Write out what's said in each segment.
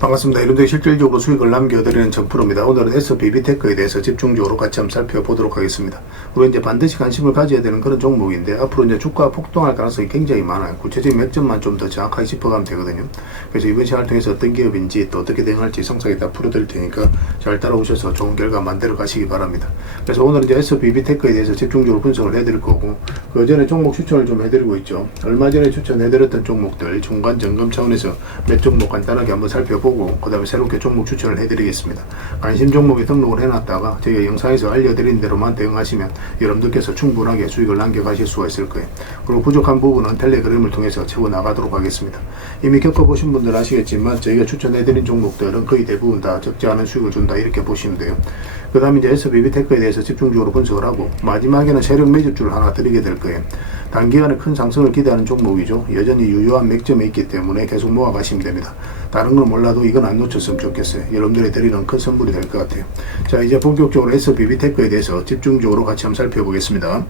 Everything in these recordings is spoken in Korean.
반갑습니다. 이런데 실질적으로 수익을 남겨드리는 정프로입니다. 오늘은 SBB테크에 대해서 집중적으로 같이 한번 살펴보도록 하겠습니다. 우리 이제 반드시 관심을 가져야 되는 그런 종목인데 앞으로 이제 주가 폭등할 가능성이 굉장히 많아요. 구체적인 맥점만 좀 더 정확하게 짚어가면 되거든요. 그래서 이번 시간을 통해서 어떤 기업인지 또 어떻게 대응할지 상세하게 다 풀어드릴 테니까 잘 따라오셔서 좋은 결과 만들어 가시기 바랍니다. 그래서 오늘 이제 SBB테크에 대해서 집중적으로 분석을 해드릴 거고 그 전에 종목 추천을 좀 해드리고 있죠. 얼마 전에 추천해드렸던 종목들 중간 점검 차원에서 몇 종목 간단하게 한번 살펴보고 그 다음에 새롭게 종목 추천을 해드리겠습니다. 관심 종목에 등록을 해놨다가 저희가 영상에서 알려드린 대로만 대응하시면 여러분들께서 충분하게 수익을 남겨가실 수가 있을 거예요. 그리고 부족한 부분은 텔레그램을 통해서 채워나가도록 하겠습니다. 이미 겪어보신 분들 아시겠지만 저희가 추천해드린 종목들은 거의 대부분 다 적지 않은 수익을 준다 이렇게 보시면 돼요. 그 다음에 이제 SBB테크에 대해서 집중적으로 분석을 하고 마지막에는 세력 매집주를 하나 드리게 될 거예요. 단기간에 큰 상승을 기대하는 종목이죠. 여전히 유효한 맥점에 있기 때문에 계속 모아가시면 됩니다. 다른 건 몰라도 이건 안 놓쳤으면 좋겠어요. 여러분들이 드리는 큰 선물이 될 것 같아요. 자, 이제 본격적으로 SBB테크에 대해서 집중적으로 같이 한번 살펴보겠습니다.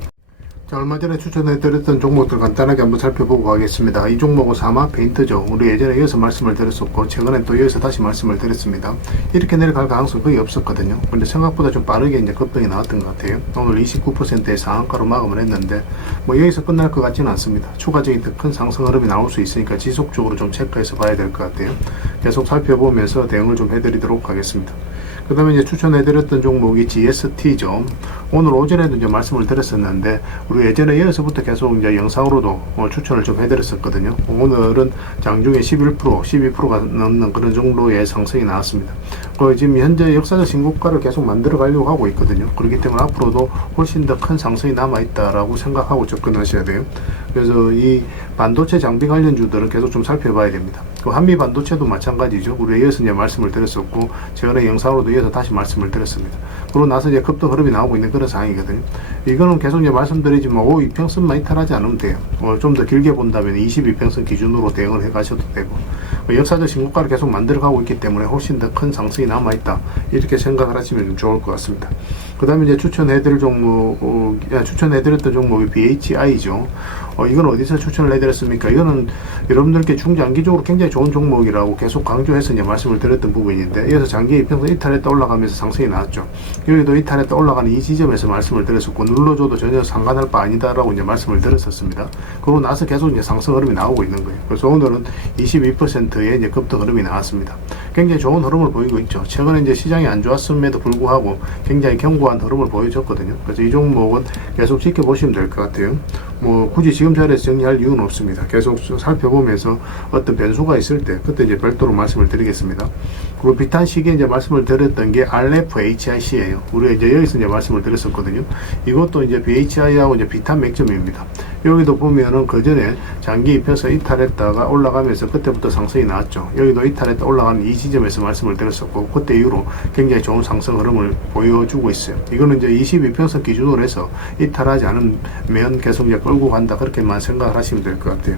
자, 얼마 전에 추천해드렸던 종목들 간단하게 한번 살펴보고 가겠습니다. 이 종목은 사마 페인트죠. 우리 예전에 이어서 말씀을 드렸었고 최근에 또 이어서 다시 말씀을 드렸습니다. 이렇게 내려갈 가능성이 거의 없었거든요. 근데 생각보다 좀 빠르게 이제 급등이 나왔던 것 같아요. 오늘 29%의 상한가로 마감을 했는데 뭐 여기서 끝날 것 같지는 않습니다. 추가적인 더 큰 상승 흐름이 나올 수 있으니까 지속적으로 좀 체크해서 봐야 될 것 같아요. 계속 살펴보면서 대응을 좀 해드리도록 하겠습니다. 그 다음에 이제 추천해드렸던 종목이 GST죠. 오늘 오전에도 이제 말씀을 드렸었는데, 우리 예전에 이어서부터 계속 이제 영상으로도 추천을 좀 해드렸었거든요. 오늘은 장중에 11%, 12%가 넘는 그런 정도의 상승이 나왔습니다. 지금 현재 역사적 신고가를 계속 만들어 가려고 하고 있거든요. 그렇기 때문에 앞으로도 훨씬 더 큰 상승이 남아있다라고 생각하고 접근하셔야 돼요. 그래서 이 반도체 장비 관련주들은 계속 좀 살펴봐야 됩니다. 한미 반도체도 마찬가지죠. 우리 이어서 이제 말씀을 드렸었고, 최근에 영상으로도 이어서 다시 말씀을 드렸습니다. 그러고 나서 이제 급등 흐름이 나오고 있는 그런 상황이거든요. 이거는 계속 이제 말씀드리지만, 2평선만 이탈하지 않으면 돼요. 좀 더 길게 본다면 22평선 기준으로 대응을 해 가셔도 되고, 역사적 신고가를 계속 만들어가고 있기 때문에 훨씬 더 큰 상승이 남아있다. 이렇게 생각을 하시면 좀 좋을 것 같습니다. 그 다음에 이제 추천해드렸던 종목이 BHI죠. 이건 어디서 추천을 해드렸습니까? 이거는 여러분들께 중장기적으로 굉장히 좋은 종목이라고 계속 강조해서 이제 말씀을 드렸던 부분인데, 이어서 장기 이평선 이탈했다 올라가면서 상승이 나왔죠. 여기도 이탈했다 올라가는 이 지점에서 말씀을 드렸었고, 눌러줘도 전혀 상관할 바 아니다라고 이제 말씀을 드렸었습니다. 그러고 나서 계속 이제 상승 흐름이 나오고 있는 거예요. 그래서 오늘은 22%의 이제 급등 흐름이 나왔습니다. 굉장히 좋은 흐름을 보이고 있죠. 최근에 이제 시장이 안 좋았음에도 불구하고 굉장히 견고한 흐름을 보여줬거든요. 그래서 이 종목은 계속 지켜보시면 될 것 같아요. 굳이 지금 자리에서 정리할 이유는 없습니다. 계속 살펴보면서 어떤 변수가 있을 때 그때 이제 별도로 말씀을 드리겠습니다. 그리고 비탄 시기에 이제 말씀을 드렸던 게 RFHIC예요. 우리가 이제 여기서 이제 말씀을 드렸었거든요. 이것도 이제 BHI하고 이제 비탄 맥점입니다. 여기도 보면은 그 전에 장기 이평선 이탈했다가 올라가면서 그때부터 상승이 나왔죠. 여기도 이탈했다 올라가는 이 지점에서 말씀을 드렸었고, 그때 이후로 굉장히 좋은 상승 흐름을 보여주고 있어요. 이거는 이제 22평선 기준으로 해서 이탈하지 않으면 계속 이제 끌고 간다, 그렇게만 생각을 하시면 될 것 같아요.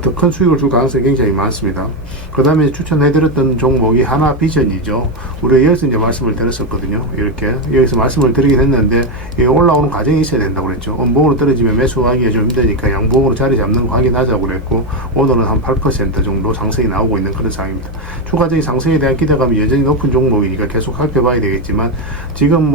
더 큰 수익을 줄 가능성이 굉장히 많습니다. 그 다음에 추천해드렸던 종목이 하나비전이죠. 우리가 여기서 이제 말씀을 드렸었거든요. 이렇게 여기서 말씀을 드리긴 했는데, 올라오는 과정이 있어야 된다고 그랬죠. 음봉으로 떨어지면 매수하기가 좀 힘드니까 양봉으로 자리 잡는 거 확인하자고 그랬고, 오늘은 한 8% 정도 상승이 나오고 있는 그런 상황입니다. 추가적인 상승에 대한 기대감이 여전히 높은 종목이니까 계속 살펴봐야 되겠지만, 지금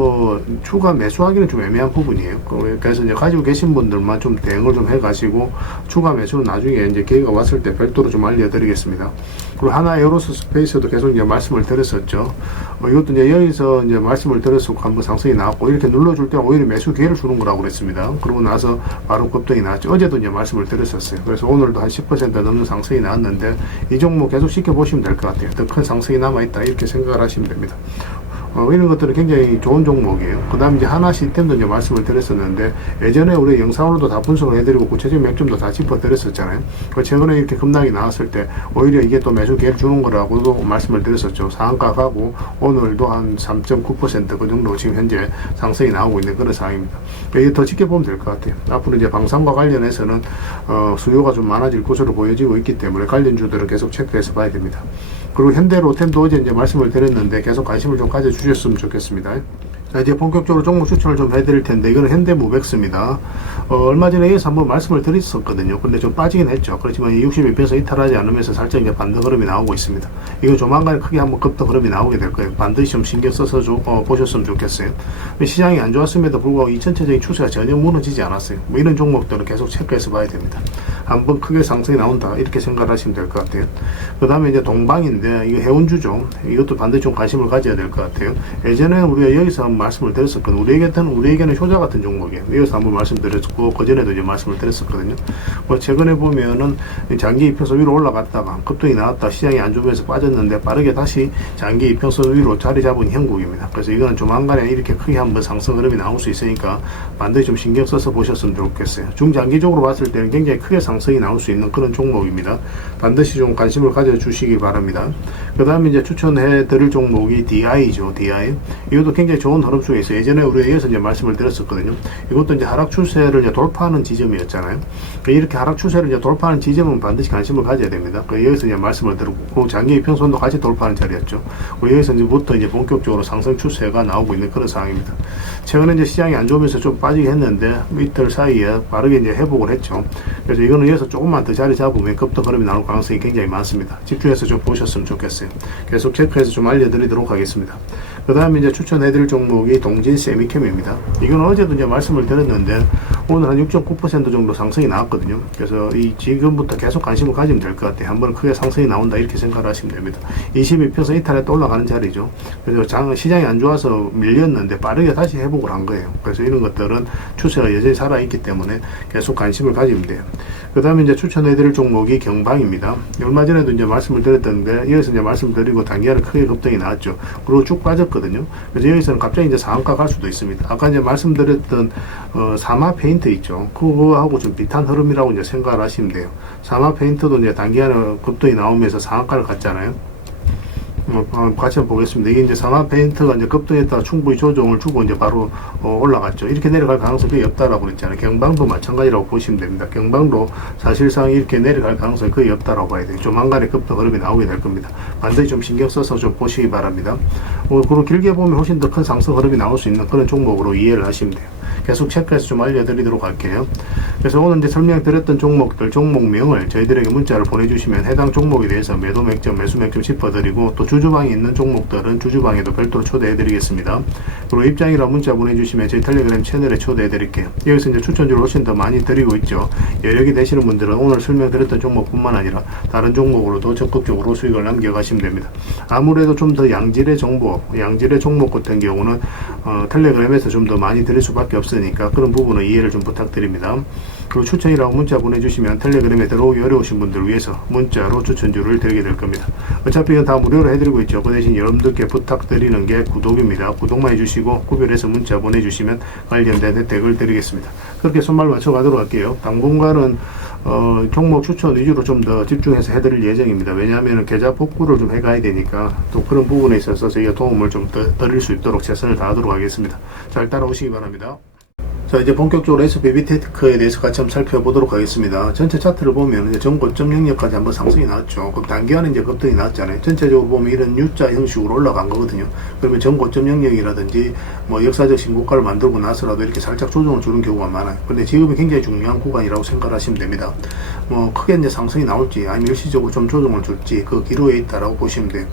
추가 매수하기는 좀 애매한 부분이에요. 그래서 이제 가지고 계신 분들만 좀 대응을 좀 해가시고, 추가 매수는 나중에 이제 기회가 왔을 때 별도로 좀 알려드리겠습니다. 그리고 하나 에어로스 스페이스도 계속 이제 말씀을 드렸었죠. 이것도 이제 여기서 이제 말씀을 드렸었고 한번 상승이 나왔고, 이렇게 눌러줄 때 오히려 매수 기회를 주는 거라고 그랬습니다. 그러고 나서 바로 급등이 나왔죠. 어제도 이제 말씀을 드렸었어요. 그래서 오늘도 한 10% 넘는 상승이 나왔는데, 이 종목 계속 지켜보시면 될 것 같아요. 더 큰 상승이 남아있다, 이렇게 생각을 하시면 됩니다. 이런 것들은 굉장히 좋은 종목이에요. 그 다음 이제 하나 시스템도 이제 말씀을 드렸었는데, 예전에 우리 영상으로도 다 분석을 해드리고 구체적인 맥점도 다 짚어드렸었잖아요. 최근에 이렇게 급락이 나왔을 때 오히려 이게 또 매수 기회를 주는 거라고도 말씀을 드렸었죠. 상한가 가고 오늘도 한 3.9% 그 정도 지금 현재 상승이 나오고 있는 그런 상황입니다. 이게 더 지켜보면 될 것 같아요. 앞으로 이제 방산과 관련해서는 수요가 좀 많아질 것으로 보여지고 있기 때문에 관련주들은 계속 체크해서 봐야 됩니다. 그리고 현대 로템도 어제 이제 말씀을 드렸는데 계속 관심을 좀 가져주셨으면 좋겠습니다. 자, 이제 본격적으로 종목 추천을 좀 해드릴 텐데, 이거는 현대무백스입니다. 얼마 전에 여기서 한번 말씀을 드렸었거든요. 근데 좀 빠지긴 했죠. 그렇지만 이 62평선 이탈하지 않으면서 살짝 이제 반등 흐름이 나오고 있습니다. 이거 조만간에 크게 한번 급등 흐름이 나오게 될 거예요. 반드시 좀 신경 써서 보셨으면 좋겠어요. 시장이 안 좋았음에도 불구하고 이 전체적인 추세가 전혀 무너지지 않았어요. 뭐 이런 종목들은 계속 체크해서 봐야 됩니다. 한번 크게 상승이 나온다, 이렇게 생각하시면 될 것 같아요. 그 다음에 이제 동방인데, 이거 해운주죠. 이것도 반드시 좀 관심을 가져야 될 것 같아요. 예전에 우리가 여기서 한번 말씀을 드렸었거든요. 우리에게는 효자 같은 종목이에요. 여기서 한번 말씀드렸고, 그전에도 이제 말씀을 드렸었거든요. 뭐 최근에 보면은 장기 이평선 위로 올라갔다가 급등이 나왔다, 시장이 안 좋으면서 빠졌는데 빠르게 다시 장기 이평선 위로 자리 잡은 형국입니다. 그래서 이거는 조만간에 이렇게 크게 한번 상승 흐름이 나올 수 있으니까 반드시 좀 신경 써서 보셨으면 좋겠어요. 중장기적으로 봤을 때는 굉장히 크게 상승이 나올 수 있는 그런 종목입니다. 반드시 좀 관심을 가져주시기 바랍니다. 그 다음에 이제 추천해 드릴 종목이 DI죠. DI. 이것도 굉장히 좋은 흐름 속에 있어요. 예전에 우리가 여기서 이제 말씀을 드렸었거든요. 이것도 이제 하락 추세를 이제 돌파하는 지점이었잖아요. 이렇게 하락 추세를 이제 돌파하는 지점은 반드시 관심을 가져야 됩니다. 여기서 이제 말씀을 드렸고, 장기 이평선도 같이 돌파하는 자리였죠. 여기서 이제부터 이제 본격적으로 상승 추세가 나오고 있는 그런 상황입니다. 최근에 이제 시장이 안 좋으면서 좀 빠지게 했는데, 이틀 사이에 빠르게 이제 회복을 했죠. 그래서 이거는 여기서 조금만 더 자리 잡으면 급등 흐름이 나올 가능성이 굉장히 많습니다. 집중해서 좀 보셨으면 좋겠어요. 계속 체크해서 좀 알려드리도록 하겠습니다. 그 다음에 이제 추천해드릴 종목이 동진 세미캠입니다. 이건 어제도 이제 말씀을 드렸는데, 오늘 한 6.9% 정도 상승이 나왔거든요. 그래서 지금부터 계속 관심을 가지면 될 것 같아요. 한번 크게 상승이 나온다, 이렇게 생각하시면 됩니다. 22평선 이탈에 또 올라가는 자리죠. 그래서 시장이 안 좋아서 밀렸는데 빠르게 다시 회복을 한 거예요. 그래서 이런 것들은 추세가 여전히 살아있기 때문에 계속 관심을 가지면 돼요. 그 다음에 이제 추천해드릴 종목이 경방입니다. 얼마 전에도 이제 말씀을 드렸던데, 여기서 이제 말씀드리고 단기간에 크게 급등이 나왔죠. 그리고 쭉 빠졌거든요. 그래서 여기서는 갑자기 이제 상한가 갈 수도 있습니다. 아까 이제 말씀드렸던 사마 페인트 있죠. 그거하고 좀 비슷한 흐름이라고 이제 생각을 하시면 돼요. 사마 페인트도 이제 단기간에 급등이 나오면서 상한가를 갔잖아요. 같이 한번 보겠습니다. 이게 이제 사마 페인트가 이제 급등했다가 충분히 조정을 주고 이제 바로 올라갔죠. 이렇게 내려갈 가능성이 거의 없다라고 그랬잖아요. 경방도 마찬가지라고 보시면 됩니다. 경방도 사실상 이렇게 내려갈 가능성이 거의 없다라고 봐야 돼요. 조만간에 급등 흐름이 나오게 될 겁니다. 반드시 좀 신경 써서 좀 보시기 바랍니다. 그리고 길게 보면 훨씬 더 큰 상승 흐름이 나올 수 있는 그런 종목으로 이해를 하시면 돼요. 계속 체크해서 좀 알려드리도록 할게요. 그래서 오늘 이제 설명드렸던 종목들, 종목명을 저희들에게 문자를 보내주시면 해당 종목에 대해서 매도 맥점, 매수 맥점 짚어드리고, 또 주주방에 있는 종목들은 주주방에도 별도로 초대해드리겠습니다. 그리고 입장이라 문자 보내주시면 저희 텔레그램 채널에 초대해드릴게요. 여기서 이제 추천주를 훨씬 더 많이 드리고 있죠. 여력이 되시는 분들은 오늘 설명드렸던 종목뿐만 아니라 다른 종목으로도 적극적으로 수익을 남겨가시면 됩니다. 아무래도 좀 더 양질의 정보, 양질의 종목 같은 경우는 텔레그램에서 좀 더 많이 드릴 수밖에 없으니까 그런 부분은 이해를 좀 부탁드립니다. 그리고 추천이라고 문자 보내주시면 텔레그램에 들어오기 어려우신 분들을 위해서 문자로 추천주를 드리게 될 겁니다. 어차피 이건 다 무료로 해드리고 있죠. 그 대신 여러분들께 부탁드리는 게 구독입니다. 구독만 해주시고 구별해서 문자 보내주시면 관련된 혜택을 드리겠습니다. 그렇게 손말 맞춰가도록 할게요. 당분간은 종목 추천 위주로 좀 더 집중해서 해드릴 예정입니다. 왜냐하면 계좌 복구를 좀 해가야 되니까 또 그런 부분에 있어서 저희가 도움을 좀 드릴 수 있도록 최선을 다하도록 하겠습니다. 잘 따라오시기 바랍니다. 자, 이제 본격적으로 SBB테크에 대해서 같이 한번 살펴보도록 하겠습니다. 전체 차트를 보면 이제 전 고점 영역까지 한번 상승이 나왔죠. 그럼 단기간에 이제 급등이 나왔잖아요. 전체적으로 보면 이런 U자 형식으로 올라간 거거든요. 그러면 전 고점 영역이라든지 뭐 역사적 신고가를 만들고 나서라도 이렇게 살짝 조정을 주는 경우가 많아요. 근데 지금이 굉장히 중요한 구간이라고 생각하시면 됩니다. 뭐 크게 이제 상승이 나올지 아니면 일시적으로 좀 조정을 줄지 그 기로에 있다라고 보시면 돼요.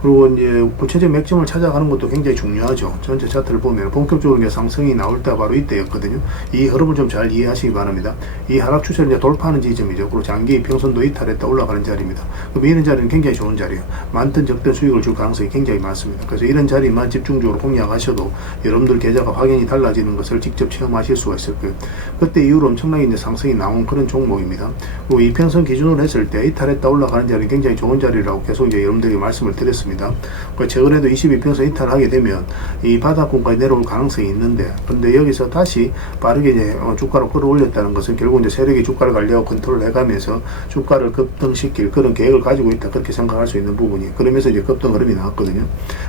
그리고 이제 구체적 맥점을 찾아가는 것도 굉장히 중요하죠. 전체 차트를 보면 본격적으로 이제 상승이 나올 때 바로 이때였거든요. 이 흐름을 좀 잘 이해하시기 바랍니다. 이 하락 추세를 이제 돌파하는 지점이죠. 그리고 장기 이평선도 이탈했다 올라가는 자리입니다. 그럼 이런 자리는 굉장히 좋은 자리예요. 많든 적든 수익을 줄 가능성이 굉장히 많습니다. 그래서 이런 자리만 집중적으로 공략하셔도 여러분들 계좌가 확연히 달라지는 것을 직접 체험하실 수가 있을 거예요. 그때 이후로 엄청나게 이제 상승이 나온 그런 종목입니다. 그리고 이평선 기준으로 했을 때 이탈했다 올라가는 자리는 굉장히 좋은 자리라고 계속 이제 여러분들에게 말씀을 드렸습니다. 최근에도 22평선 이탈하게 되면 이 바닥권까지 내려올 가능성이 있는데, 근데 여기서 다시 빠르게 이제 주가를 끌어올렸다는 것은 결국 이제 세력이 주가를 관리하고 컨트롤 해가면서 주가를 급등시킬 그런 계획을 가지고 있다, 그렇게 생각할 수 있는 부분이. 그러면서 이제 급등 흐름이 나왔거든요.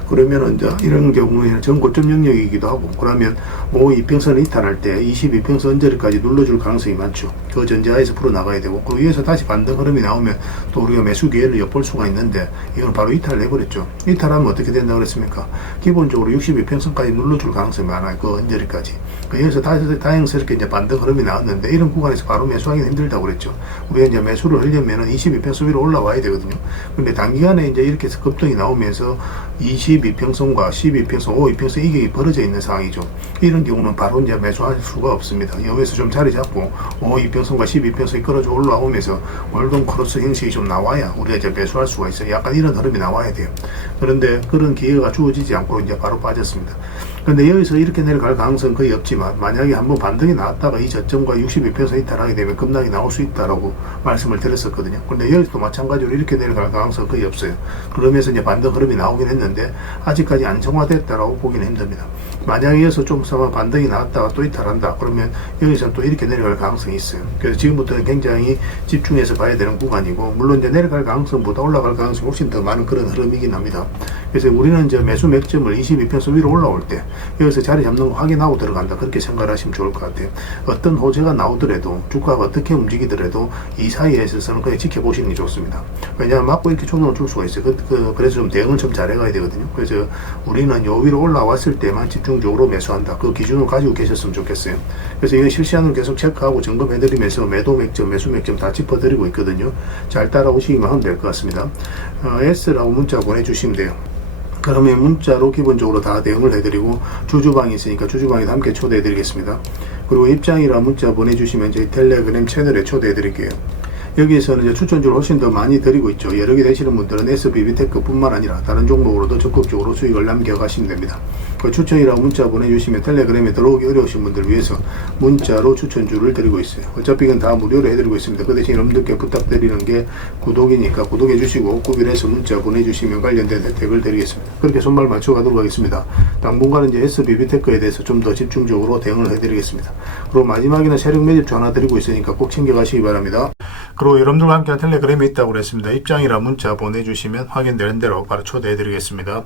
그러면은 이제 이런 경우에는 전 고점 영역이기도 하고, 그러면 이평선 이탈할 때 22평선 언저리까지 눌러줄 가능성이 많죠. 그 전제하에서 풀어나가야 되고, 그 위에서 다시 반등 흐름이 나오면 또 우리가 매수 기회를 엿볼 수가 있는데, 이건 바로 이탈을 해버렸죠. 이탈했죠. 이탈하면 어떻게 된다고 그랬습니까? 기본적으로 62평선까지 눌러줄 가능성이 많아요. 그 언저리까지. 여기서 다행스럽게 이제 반등 흐름이 나왔는데 이런 구간에서 바로 매수하기 힘들다고 그랬죠. 우리가 이제 매수를 하려면은 22평선 위로 올라와야 되거든요. 근데 단기간에 이제 이렇게 해서 급등이 나오면서 22평선과 12평선, 52평선 이게 벌어져 있는 상황이죠. 이런 경우는 바로 이제 매수할 수가 없습니다. 여기서 좀 자리 잡고 52평선과 12평선이 끌어져 올라오면서 월동 크로스 형식이 좀 나와야 우리가 이제 매수할 수가 있어요. 약간 이런 흐름이 나와야 돼요. 그런데 그런 기회가 주어지지 않고 이제 바로 빠졌습니다. 그런데 여기서 이렇게 내려갈 가능성은 거의 없지만 만약에 한번 반등이 나왔다가 이 저점과 62평선 이탈하게 되면 급락이 나올 수 있다라고 말씀을 드렸었거든요. 그런데 여기서도 마찬가지로 이렇게 내려갈 가능성은 거의 없어요. 그러면서 이제 반등 흐름이 나오긴 했는데 아직까지 안정화됐다라고 보기는 힘듭니다. 만약에 여기서 좀 반등이 나왔다가 또 이탈한다 그러면 여기서 또 이렇게 내려갈 가능성이 있어요. 그래서 지금부터는 굉장히 집중해서 봐야 되는 구간이고, 물론 이제 내려갈 가능성보다 올라갈 가능성이 훨씬 더 많은 그런 흐름이긴 합니다. 그래서 우리는 이제 매수 맥점을 22평선 위로 올라올 때 여기서 자리 잡는 거 확인하고 들어간다, 그렇게 생각을 하시면 좋을 것 같아요. 어떤 호재가 나오더라도, 주가가 어떻게 움직이더라도 이 사이에 있어서는 그냥 지켜보시는 게 좋습니다. 왜냐하면 맞고 이렇게 조정을 줄 수가 있어요. 그래서 좀 대응을 좀 잘해가야 되거든요. 그래서 우리는 요 위로 올라왔을 때만 집중적으로 매수한다, 그 기준을 가지고 계셨으면 좋겠어요. 그래서 이거 실시간으로 계속 체크하고 점검해드리면서 매도 맥점, 매수 맥점 다 짚어드리고 있거든요. 잘 따라오시기만 하면 될 것 같습니다. S라고 문자 보내주시면 돼요. 그러면 문자로 기본적으로 다 대응을 해드리고, 주주방이 있으니까 주주방에도 함께 초대해드리겠습니다. 그리고 입장이라 문자 보내주시면 저희 텔레그램 채널에 초대해드릴게요. 여기에서는 이제 추천주를 훨씬 더 많이 드리고 있죠. 여러 개 되시는 분들은 SBB테크 뿐만 아니라 다른 종목으로도 적극적으로 수익을 남겨가시면 됩니다. 그 추천이라고 문자 보내주시면 텔레그램에 들어오기 어려우신 분들을 위해서 문자로 추천주를 드리고 있어요. 어차피 이건 다 무료로 해드리고 있습니다. 그 대신 여러분들께 부탁드리는 게 구독이니까 구독해주시고 구별해서 문자 보내주시면 관련된 혜택을 드리겠습니다. 그렇게 손발 맞춰가도록 하겠습니다. 당분간은 이제 SBB테크에 대해서 좀 더 집중적으로 대응을 해드리겠습니다. 그리고 마지막에는 세력 매집주 하나 드리고 있으니까 꼭 챙겨가시기 바랍니다. 그리고 여러분들과 함께 텔레그램에 있다고 그랬습니다. 입장이라 문자 보내주시면 확인되는 대로 바로 초대해드리겠습니다.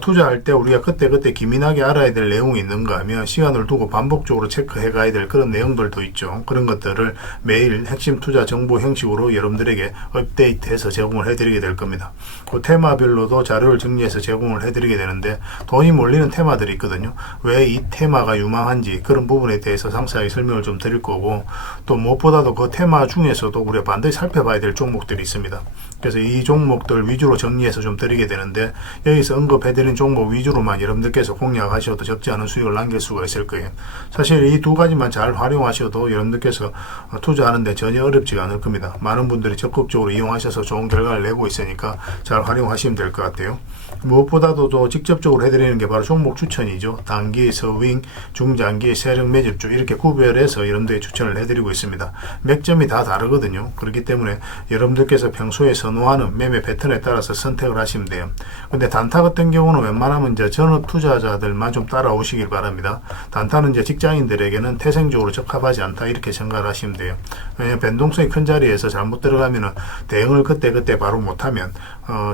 투자할 때 우리가 그때 기민하게 알아야 될 내용이 있는가 하면 시간을 두고 반복적으로 체크해 가야 될 그런 내용들도 있죠. 그런 것들을 매일 핵심 투자 정보 형식으로 여러분들에게 업데이트해서 제공을 해드리게 될 겁니다. 그 테마별로도 자료를 정리해서 제공을 해드리게 되는데, 돈이 몰리는 테마들이 있거든요. 왜 이 테마가 유망한지 그런 부분에 대해서 상세하게 설명을 좀 드릴 거고, 또 무엇보다도 그 테마 중에서도 우리가 반드시 살펴봐야 될 종목들이 있습니다. 그래서 이 종목들 위주로 정리해서 좀 드리게 되는데, 여기서 언급해드린 종목 위주로만 여러분들께서 공략하셔도 적지 않은 수익을 남길 수가 있을 거예요. 사실 이 두 가지만 잘 활용하셔도 여러분들께서 투자하는데 전혀 어렵지가 않을 겁니다. 많은 분들이 적극적으로 이용하셔서 좋은 결과를 내고 있으니까 잘 활용하시면 될 것 같아요. 무엇보다도 또 직접적으로 해드리는 게 바로 종목 추천이죠. 단기, 서윙, 중장기, 세력 매집주 이렇게 구별해서 여러분들이 추천을 해드리고 있습니다. 맥점이 다 다르거든요. 그렇기 때문에 여러분들께서 평소에 선호하는 매매 패턴에 따라서 선택을 하시면 돼요. 근데 단타 같은 경우는 웬만하면 이제 전업 투자자들만 좀 따라오시길 바랍니다. 단타는 이제 직장인들에게는 태생적으로 적합하지 않다, 이렇게 생각을 하시면 돼요. 왜냐하면 변동성이 큰 자리에서 잘못 들어가면은 대응을 그때 바로 못하면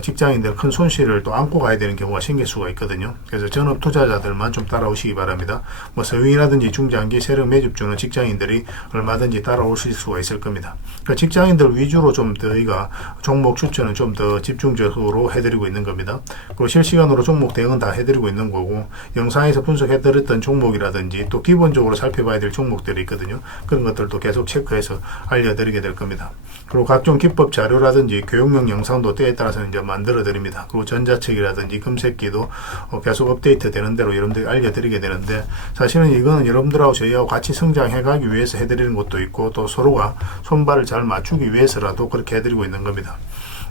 직장인들 큰 손실을 또 안고 가야 되는 경우가 생길 수가 있거든요. 그래서 전업 투자자들만 좀 따라오시기 바랍니다. 서윙이라든지 중장기 세력 매집주는 직장인들이 얼마든지 따라오실 수가 있을 겁니다. 그러니까 직장인들 위주로 좀 저희가 종목 추천은 좀 더 집중적으로 해드리고 있는 겁니다. 그리고 실시간으로 종목 대응은 다 해드리고 있는 거고, 영상에서 분석해드렸던 종목이라든지 또 기본적으로 살펴봐야 될 종목들이 있거든요. 그런 것들도 계속 체크해서 알려드리게 될 겁니다. 그리고 각종 기법 자료라든지 교육용 영상도 때에 따라서 이제 만들어 드립니다. 그리고 전자책이라든지 검색기도 계속 업데이트 되는 대로 여러분들이 알려드리게 되는데, 사실은 이거는 여러분들하고 저희하고 같이 성장해 가기 위해서 해드리는 것도 있고, 또 서로가 손발을 잘 맞추기 위해서라도 그렇게 해드리고 있는 겁니다.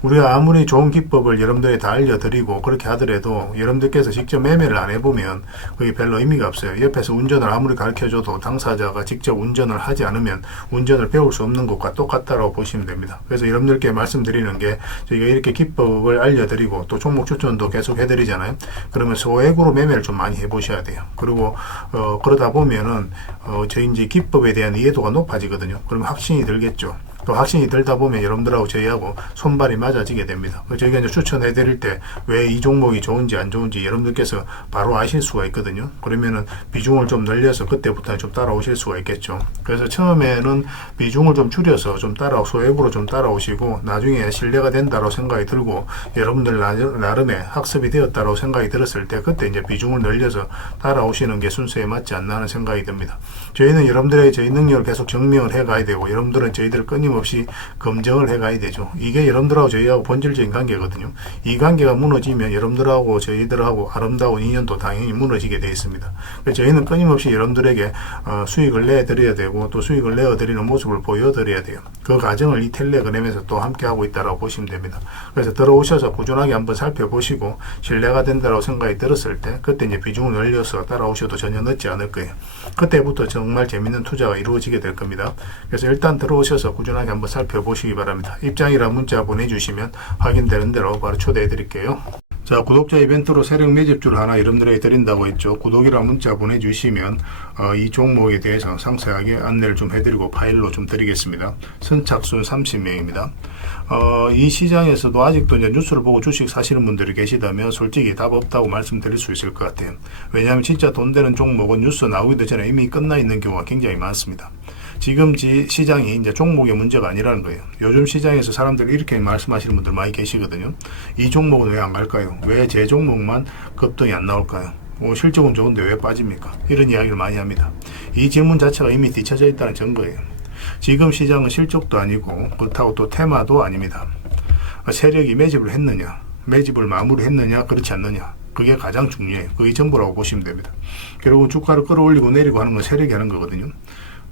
우리가 아무리 좋은 기법을 여러분들이 다 알려드리고 그렇게 하더라도 여러분들께서 직접 매매를 안 해보면 그게 별로 의미가 없어요. 옆에서 운전을 아무리 가르쳐줘도 당사자가 직접 운전을 하지 않으면 운전을 배울 수 없는 것과 똑같다고 보시면 됩니다. 그래서 여러분들께 말씀드리는 게, 저희가 이렇게 기법을 알려드리고 또 종목 추천도 계속 해드리잖아요. 그러면 소액으로 매매를 좀 많이 해보셔야 돼요. 그리고 그러다 보면은 저희 이제 기법에 대한 이해도가 높아지거든요. 그러면 확신이 들겠죠. 또 확신이 들다 보면 여러분들하고 저희하고 손발이 맞아지게 됩니다. 저희가 이제 추천해 드릴 때 왜 이 종목이 좋은지 안 좋은지 여러분들께서 바로 아실 수가 있거든요. 그러면은 비중을 좀 늘려서 그때부터 좀 따라오실 수가 있겠죠. 그래서 처음에는 비중을 좀 줄여서 좀 소액으로 좀 따라오시고 나중에 신뢰가 된다고 생각이 들고 여러분들 나름의 학습이 되었다고 생각이 들었을 때 그때 이제 비중을 늘려서 따라오시는 게 순서에 맞지 않나 하는 생각이 듭니다. 저희는 여러분들의 저희 능력을 계속 증명을 해 가야 되고 여러분들은 저희들을 끊임없이 검증을 해 가야 되죠. 이게 여러분들하고 저희하고 본질적인 관계거든요. 이 관계가 무너지면 여러분들하고 저희들하고 아름다운 인연도 당연히 무너지게 되어 있습니다. 그래서 저희는 끊임없이 여러분들에게 수익을 내드려야 되고 또 수익을 내어드리는 모습을 보여드려야 돼요. 그 과정을 이 텔레그램에서 또 함께 하고 있다고 보시면 됩니다. 그래서 들어오셔서 꾸준하게 한번 살펴보시고 신뢰가 된다고 생각이 들었을 때 그때 이제 비중을 늘려서 따라오셔도 전혀 늦지 않을 거예요. 그때부터 정말 재밌는 투자가 이루어지게 될 겁니다. 그래서 일단 들어오셔서 꾸준하게 한번 살펴보시기 바랍니다. 입장이라 문자 보내주시면 확인되는 대로 바로 초대해 드릴게요. 자, 구독자 이벤트로 세력 매집주를 하나 여러분들에게 드린다고 했죠. 구독이랑 문자 보내주시면 이 종목에 대해서 상세하게 안내를 좀 해드리고 파일로 좀 드리겠습니다. 선착순 30명입니다. 이 시장에서도 아직도 이제 뉴스를 보고 주식 사시는 분들이 계시다면 솔직히 답 없다고 말씀드릴 수 있을 것 같아요. 왜냐하면 진짜 돈 되는 종목은 뉴스 나오기도 전에 이미 끝나 있는 경우가 굉장히 많습니다. 지금 시장이 이제 종목의 문제가 아니라는 거예요. 요즘 시장에서 사람들이 이렇게 말씀하시는 분들 많이 계시거든요. 이 종목은 왜 안 갈까요? 왜 제 종목만 급등이 안 나올까요? 실적은 좋은데 왜 빠집니까? 이런 이야기를 많이 합니다. 이 질문 자체가 이미 뒤쳐져 있다는 증거예요. 지금 시장은 실적도 아니고 그렇다고 또 테마도 아닙니다. 세력이 매집을 했느냐, 매집을 마무리했느냐, 그렇지 않느냐. 그게 가장 중요해요. 그게 전부라고 보시면 됩니다. 결국 주가를 끌어올리고 내리고 하는 건 세력이 하는 거거든요.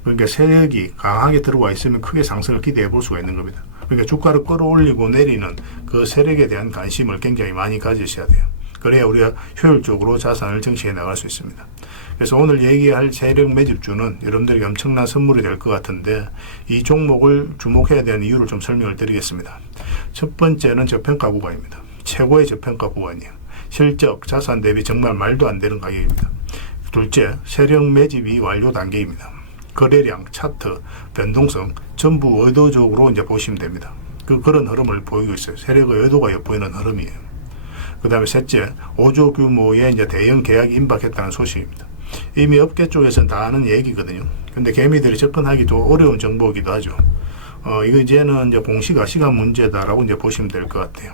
그러니까 세력이 강하게 들어와 있으면 크게 상승을 기대해 볼 수가 있는 겁니다. 그러니까 주가를 끌어올리고 내리는 그 세력에 대한 관심을 굉장히 많이 가지셔야 돼요. 그래야 우리가 효율적으로 자산을 정치해 나갈 수 있습니다. 그래서 오늘 얘기할 세력 매집주는 여러분들에게 엄청난 선물이 될 것 같은데 이 종목을 주목해야 되는 이유를 좀 설명을 드리겠습니다. 첫 번째는 저평가 구간입니다. 최고의 저평가 구간이에요. 실적, 자산 대비 정말 말도 안 되는 가격입니다. 둘째, 세력 매집이 완료 단계입니다. 거래량, 차트, 변동성 전부 의도적으로 이제 보시면 됩니다. 그런 흐름을 보이고 있어요. 세력의 의도가 엿보이는 흐름이에요. 그 다음에 셋째, 5조 규모의 이제 대형 계약이 임박했다는 소식입니다. 이미 업계 쪽에서는 다 아는 얘기거든요. 근데 개미들이 접근하기도 어려운 정보이기도 하죠. 이거 이제는 이제 공시가 시간 문제다라고 이제 보시면 될 것 같아요.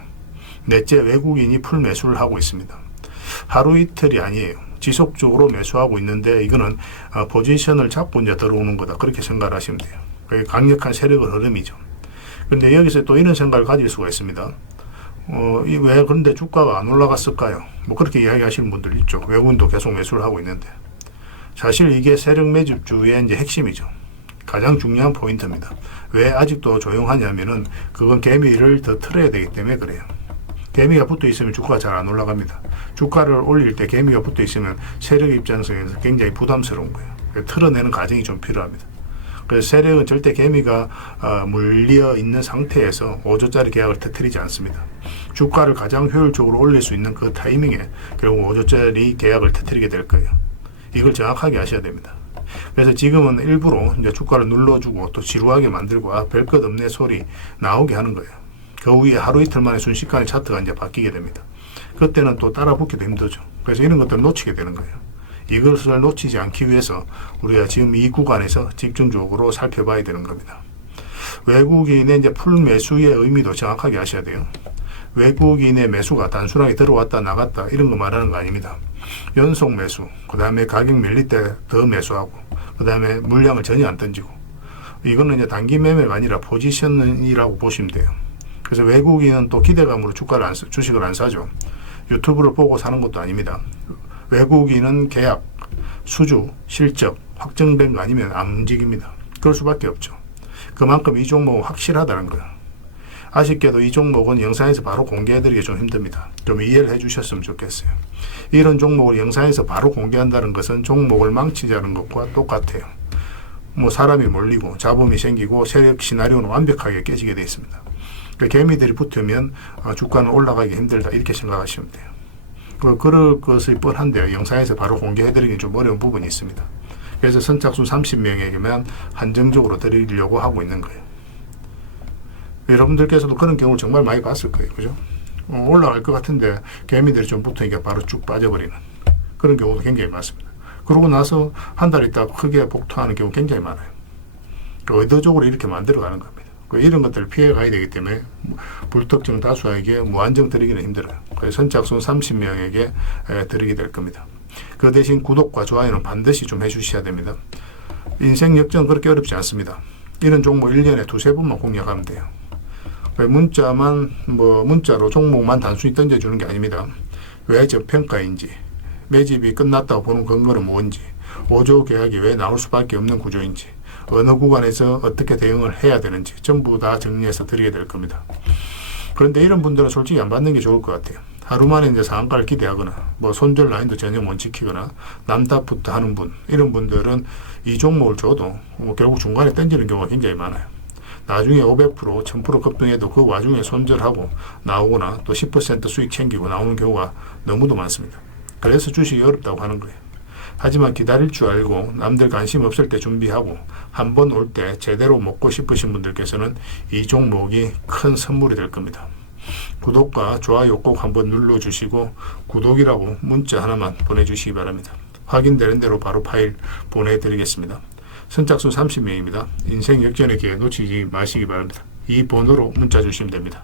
넷째, 외국인이 풀 매수를 하고 있습니다. 하루 이틀이 아니에요. 지속적으로 매수하고 있는데 이거는 포지션을 잡고 이제 들어오는 거다. 그렇게 생각을 하시면 돼요. 그게 강력한 세력의 흐름이죠. 그런데 여기서 또 이런 생각을 가질 수가 있습니다. 왜 그런데 주가가 안 올라갔을까요? 뭐 그렇게 이야기하시는 분들 있죠. 외국인도 계속 매수를 하고 있는데. 사실 이게 세력 매집주의 이제 핵심이죠. 가장 중요한 포인트입니다. 왜 아직도 조용하냐면은 그건 개미를 더 틀어야 되기 때문에 그래요. 개미가 붙어 있으면 주가가 잘 안 올라갑니다. 주가를 올릴 때 개미가 붙어 있으면 세력 입장에서 굉장히 부담스러운 거예요. 틀어내는 과정이 좀 필요합니다. 그래서 세력은 절대 개미가 물려 있는 상태에서 5조짜리 계약을 터뜨리지 않습니다. 주가를 가장 효율적으로 올릴 수 있는 그 타이밍에 결국 5조짜리 계약을 터뜨리게 될 거예요. 이걸 정확하게 아셔야 됩니다. 그래서 지금은 일부러 이제 주가를 눌러주고 또 지루하게 만들고 별 것 없네 소리 나오게 하는 거예요. 그 후에 하루 이틀 만에 순식간에 차트가 이제 바뀌게 됩니다. 그때는 또 따라 붙기도 힘들죠. 그래서 이런 것들을 놓치게 되는 거예요. 이것을 놓치지 않기 위해서 우리가 지금 이 구간에서 집중적으로 살펴봐야 되는 겁니다. 외국인의 이제 풀 매수의 의미도 정확하게 아셔야 돼요. 외국인의 매수가 단순하게 들어왔다 나갔다 이런 거 말하는 거 아닙니다. 연속 매수, 그 다음에 가격 밀릴 때 더 매수하고, 그 다음에 물량을 전혀 안 던지고, 이거는 이제 단기 매매가 아니라 포지션이라고 보시면 돼요. 그래서 외국인은 또 기대감으로 주식을 안 사죠. 유튜브를 보고 사는 것도 아닙니다. 외국인은 계약, 수주, 실적 확정된 거 아니면 안 움직입니다. 그럴 수밖에 없죠. 그만큼 이 종목은 확실하다는 거예요. 아쉽게도 이 종목은 영상에서 바로 공개해드리기 좀 힘듭니다. 좀 이해를 해주셨으면 좋겠어요. 이런 종목을 영상에서 바로 공개한다는 것은 종목을 망치자는 것과 똑같아요. 뭐 사람이 몰리고 잡음이 생기고 세력 시나리오는 완벽하게 깨지게 되어 있습니다. 개미들이 붙으면 주가는 올라가기 힘들다 이렇게 생각하시면 돼요. 그럴 것이 뻔한데요. 영상에서 바로 공개해드리기 좀 어려운 부분이 있습니다. 그래서 선착순 30명에게만 한정적으로 드리려고 하고 있는 거예요. 여러분들께서도 그런 경우를 정말 많이 봤을 거예요. 그죠? 올라갈 것 같은데 개미들이 좀 붙으니까 바로 쭉 빠져버리는 그런 경우도 굉장히 많습니다. 그러고 나서 한 달 있다가 크게 복토하는 경우 굉장히 많아요. 의도적으로 이렇게 만들어가는 겁니다. 이런 것들을 피해가야 되기 때문에 불특정 다수에게 무한정 드리기는 힘들어요. 그래서 선착순 30명에게 드리게 될 겁니다. 그 대신 구독과 좋아요는 반드시 좀 해주셔야 됩니다. 인생 역전 그렇게 어렵지 않습니다. 이런 종목 1년에 두세 번만 공략하면 돼요. 문자로 종목만 단순히 던져주는 게 아닙니다. 왜 저평가인지, 매집이 끝났다고 보는 근거는 뭔지, 5조 계약이 왜 나올 수밖에 없는 구조인지, 어느 구간에서 어떻게 대응을 해야 되는지 전부 다 정리해서 드리게 될 겁니다. 그런데 이런 분들은 솔직히 안 받는 게 좋을 것 같아요. 하루 만에 이제 상한가를 기대하거나 손절 라인도 전혀 못 지키거나 남답부터 하는 분, 이런 분들은 이 종목을 줘도 결국 중간에 던지는 경우가 굉장히 많아요. 나중에 500%, 1000% 급등해도 그 와중에 손절하고 나오거나 또 10% 수익 챙기고 나오는 경우가 너무도 많습니다. 그래서 주식이 어렵다고 하는 거예요. 하지만 기다릴 줄 알고 남들 관심 없을 때 준비하고 한 번 올 때 제대로 먹고 싶으신 분들께서는 이 종목이 큰 선물이 될 겁니다. 구독과 좋아요 꼭 한번 눌러주시고 구독이라고 문자 하나만 보내주시기 바랍니다. 확인되는 대로 바로 파일 보내드리겠습니다. 선착순 30명입니다. 인생 역전의 기회 놓치지 마시기 바랍니다. 이 번호로 문자 주시면 됩니다.